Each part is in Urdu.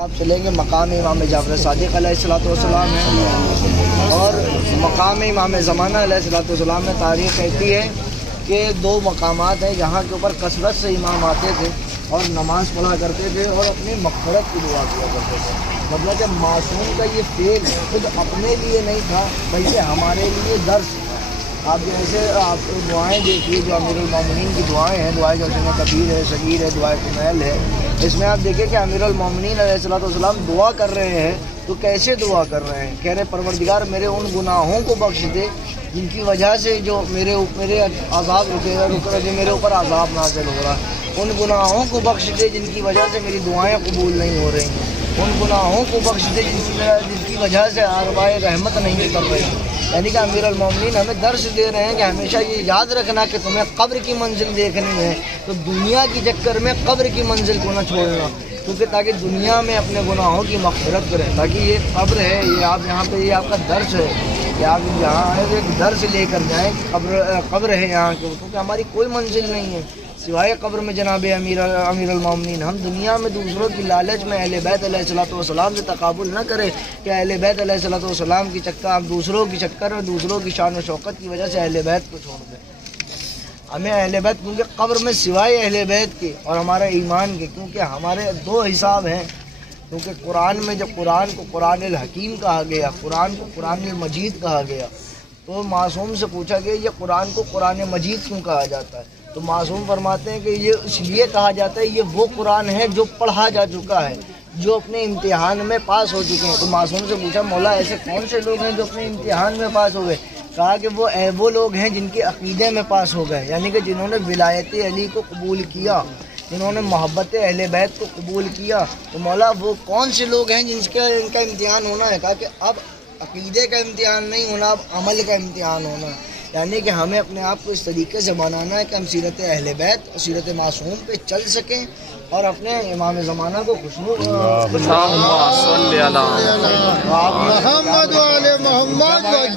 آپ چلیں گے مقام امام جعفر صادق علیہ الصلوۃ والسلام ہے، اور مقام امام زمانہ علیہ الصلوۃ والسلام میں تاریخ کہتی ہے کہ دو مقامات ہیں جہاں کے اوپر کثرت سے امام آتے تھے اور نماز پڑھا کرتے تھے اور اپنی مغفرت کی دعا کیا کرتے تھے۔ مطلب کہ معصوم کا یہ فعل خود اپنے لیے نہیں تھا بلکہ ہمارے لیے درس تھا۔ آپ جیسے آپ دعائیں دیکھیے جو امیر المومنین کی دعائیں ہیں، دعائیں جیسے کبیر ہے، صغیر ہے، دعائیں کمیل ہے، اس میں آپ دیکھیں کہ امیر المومنین علیہ الصلوۃ والسلام دعا کر رہے ہیں تو کیسے دعا کر رہے ہیں؟ کہہ رہے پروردگار میرے ان گناہوں کو بخش دے جن کی وجہ سے جو میرے عذاب میرے اوپر عذاب نازل ہو رہا، ان گناہوں کو بخش دے جن کی وجہ سے میری دعائیں قبول نہیں ہو رہی، ان گناہوں کو بخش دے جن کی وجہ سے اربائے رحمت نہیں کر رہی۔ یعنی کہ امیر المومنین ہمیں درس دے رہے ہیں کہ ہمیشہ یہ یاد رکھنا کہ تمہیں قبر کی منزل دیکھنی ہے تو دنیا کی چکر میں قبر کی منزل کو نہ چھوڑنا، کیونکہ تاکہ دنیا میں اپنے گناہوں کی مغفرت کریں، تاکہ یہ قبر ہے، یہ آپ یہاں پہ یہ آپ کا درس ہے کہ آپ یہاں آئے تو ایک درس لے کر جائیں کہ قبر ہے یہاں کے، کیونکہ ہماری کوئی منزل نہیں ہے سوائے قبر میں جناب امیر المومنین۔ ہم دنیا میں دوسروں کی لالچ میں اہل بیت علیہ الصلوۃ والسلام سے تقابل نہ کریں کہ اہل بیت علیہ الصلوۃ والسلام کی چکر آپ دوسروں کی چکر اور دوسروں کی شان و شوکت کی وجہ سے اہل بیت کو چھوڑ دیں۔ ہمیں اہل بیت، کیونکہ قبر میں سوائے اہل بیت کے اور ہمارے ایمان کے، کیونکہ ہمارے دو حساب ہیں، کیونکہ قرآن میں جب قرآن کو قرآن الحکیم کہا گیا، قرآن کو قرآن المجید کہا گیا، تو معصوم سے پوچھا گیا یہ قرآن کو قرآن مجید کیوں کہا جاتا ہے؟ تو معصوم فرماتے ہیں کہ یہ اس لیے کہا جاتا ہے یہ وہ قرآن ہے جو پڑھا جا چکا ہے، جو اپنے امتحان میں پاس ہو چکے ہیں۔ تو معصوم سے پوچھا مولا ایسے کون سے لوگ ہیں جو اپنے امتحان میں پاس ہو گئے؟ کہا کہ وہ لوگ ہیں جن کے عقیدے میں پاس ہو گئے، یعنی کہ جنہوں نے ولایت علی کو قبول کیا، جنہوں نے محبت اہل بیت کو قبول کیا۔ تو مولا وہ کون سے لوگ ہیں ان کا امتحان ہونا ہے؟ کہا کہ اب عقیدے کا امتحان نہیں ہونا، اب عمل کا امتحان ہونا ہے، یعنی کہ ہمیں اپنے آپ کو اس طریقے سے بنانا ہے کہ ہم سیرت اہل بیت اور سیرت معصوم پہ چل سکیں اور اپنے امام زمانہ کو خوشنو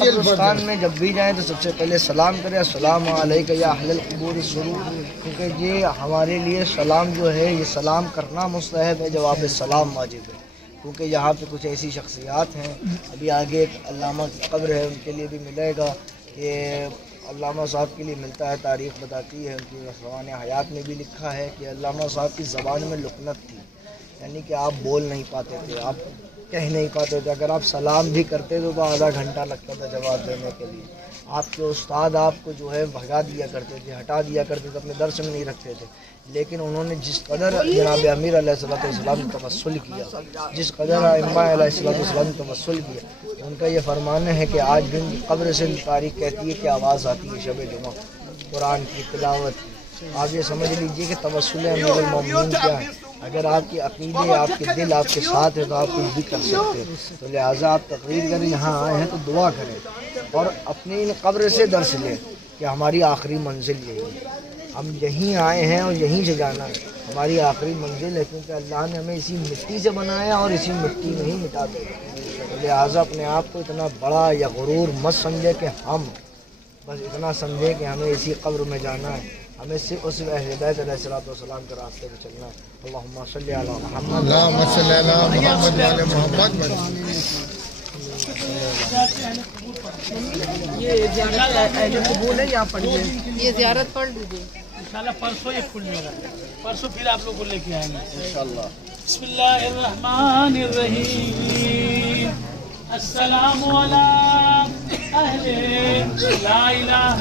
قبرستان میں جب بھی جائیں تو سب سے پہلے سلام کریں، السلام علیکم یا اہل القبور الشروف، کیونکہ یہ ہمارے لیے سلام جو ہے یہ سلام کرنا مستحب ہے، جواب سلام واجب ہے، کیونکہ یہاں پہ کچھ ایسی شخصیات ہیں، ابھی آگے ایک علامہ کی قبر ہے ان کے لیے بھی ملے گا، کہ علامہ صاحب کے لیے ملتا ہے، تاریخ بتاتی ہے، ان کی زبان حیات میں بھی لکھا ہے کہ علامہ صاحب کی زبان میں لکنت تھی، یعنی کہ آپ بول نہیں پاتے تھے، آپ کہہ نہیں پاتے تھے، اگر آپ سلام بھی کرتے تھے تو آدھا گھنٹہ لگتا تھا جواب دینے کے لیے۔ آپ کے استاد آپ کو جو ہے بھگا دیا کرتے تھے، ہٹا دیا کرتے تھے، اپنے درس میں نہیں رکھتے تھے، لیکن انہوں نے جس قدر جناب امیر علیہ السلام نے توسل کیا، جس قدر ائمہ علیہ السلام نے توسل کیا، ان کا یہ فرمان ہے کہ آج بھی قبر سے تاریخ کہتی ہے کہ آواز آتی ہے شب جمعہ قرآن کی تلاوت کی۔ آپ یہ سمجھ لیجئے کہ توسل امیر المومنین کیا ہے، اگر آپ کی عقیدے، آپ کے دل آپ کے ساتھ ہے تو آپ کچھ بھی کر سکتے ہیں۔ تو لہٰذا آپ تقریر کریں، یہاں آئے ہیں تو دعا کریں اور اپنی قبر سے درس لیں کہ ہماری آخری منزل یہی ہے، ہم یہیں آئے ہیں اور یہیں سے جانا ہے، ہماری آخری منزل ہے، کیونکہ اللہ نے ہمیں اسی مٹی سے بنایا اور اسی مٹی میں ہی مٹا دیا۔ لہٰذا اپنے آپ کو اتنا بڑا یا غرور مت سمجھے کہ ہم بس اتنا سمجھے کہ ہمیں اسی قبر میں جانا ہے، ہمیں صرف اس اہل بیت علیہ الصلوۃ والسلام کے راستے پہ چلنا ہے۔ اللہم صلی علی محمد، اللہم صلی علی محمد وعلی محمد۔ یہ زیارت اہل قبول ہے، یہاں پڑھیے، یہ زیارت پڑھ لیجیے انشاءاللہ پرسوں یہ کھلنے گا، پرسوں پھر آپ لوگ کو لے کے آئیں گے انشاءاللہ۔ بسم اللہ الرحمن الرحیم، السلام علی اہل لا الہ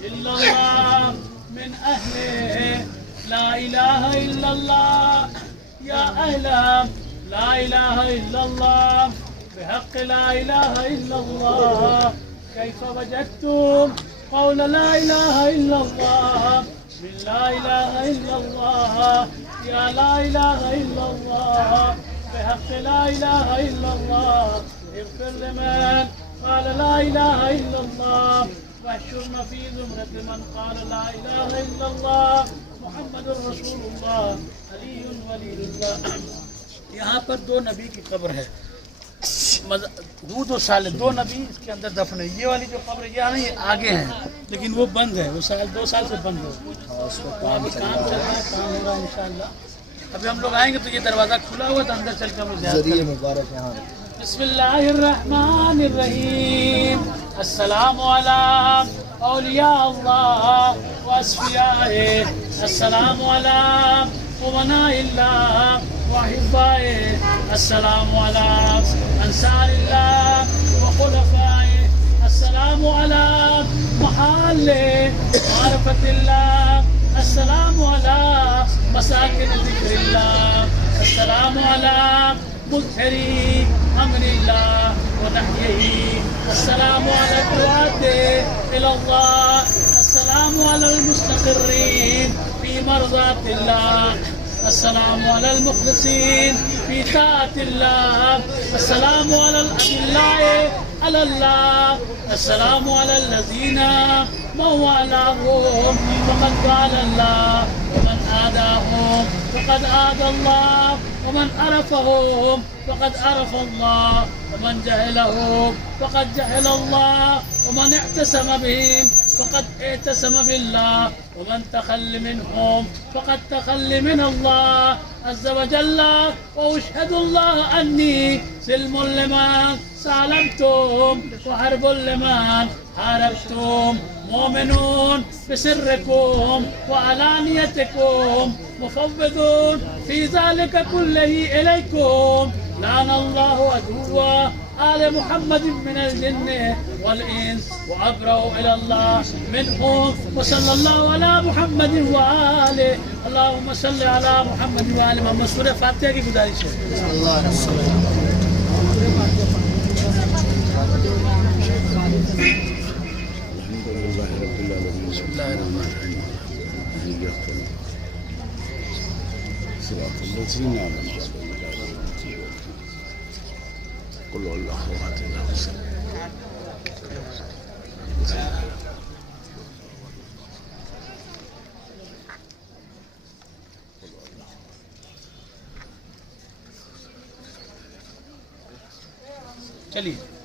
الا اللہ من اہل لا الہ الا اللہ یا اہل لا الہ الا اللہ بحق لا الہ الا اللہ کیف وجدتم قول لا الہ الا اللہ من لا الہ الا اللہ یا لا الہ الا اللہ بحق لا الہ الا اللہ اغفر لمن قال لا الہ الا اللہ واحشرنا فی زمرۃ من قال لا الہ الا اللہ محمد رسول اللہ علی ولی اللہ۔ یہاں پر دو نبی کی قبر ہے، ہود و صالح، دو نبی اس کے اندر دفن ہے۔ یہ والی جو قبر یہاں نہیں، یہ آگے ہیں لیکن وہ بند ہے، وہ 2 سال سے بند ہے، ابھی کام چل رہا ہے، کام ہو رہا ہے انشاءاللہ۔ ابھی ہم لوگ آئیں گے تو یہ دروازہ کھلا ہوا تو اندر چل کر ہم لوگ زیارت ذریعے کریں گے. مبارک یہاں. بسم اللہ الرحمن الرحیم. السلام علی اولیاء اللہ و اصفیائے. السلام علی امناء اللہ و احبائے. السلام علی انصار اللہ و خلفائے. السلام علی محل معرفت اللہ. السلام علی مساکن ذکر اللہ. السلام علی مظہری امر اللہ و نحیہ. السلام علی الدعاة الی اللہ. السلام علی المستقرین فی مرضات اللہ. السلام علی المخلصین فی طاعت اللہ. السلام علی الأدلاء علی اللہ. السلام علی الذین من والاهم فقد والى الله ومن آداهم فقد آدى الله ومن عرفهم فقد عرف الله ومن جهلهم فقد جهل الله ومن اعتصم بهم فقد اعتصم بالله ومن تخل منهم فقد تخل من الله عز وجل. وأشهد الله أني سلم لمن سالمتم وحرب لمن حاربتم. مؤمنون بسركم وعلانيتكم مفوضون في ذلك كله إليكم. لعن الله عدو آل محمد من الجن والإنس وأبرأوا إلى الله منهم. وصلى الله على محمد وآله. اللهم صل على محمد وآل محمد. سورہ فاتحہ کی گزارش ہے. چلیے